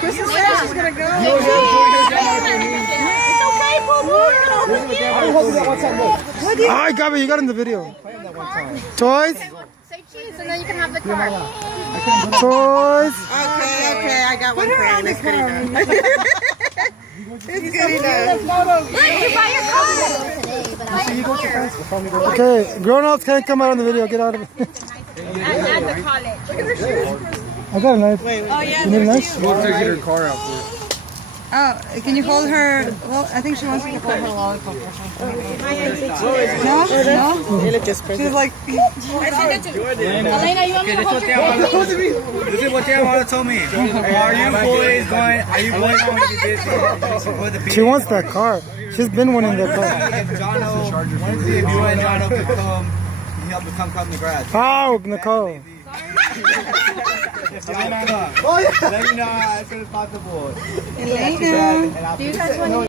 Kristen said she's gonna go. It's okay, boo boo. You can hold it here. I got it. You got it in the video. Toys. Say cheese and then you can have the card. Toys. Okay, I got one friend. It's good enough. It's good enough. Look, you buy your card. Okay, grown-ups can't come out in the video. Get out of it. At the college. I got a knife. Oh yeah. You need a knife? We'll have to get her car out first. Oh, can you hold her? Well, I think she wants me to hold her lollipop or something. No, no. She's like. Elaina, you want me to hold your This is what Tiamat told me. Are you boys going to be She wants that car. She's been wanting that car. If Jono, want to see if you and Jono could come, help to come cut in the grass. Oh, Nicole. Let me know as soon as possible. Elaina. Do you guys want to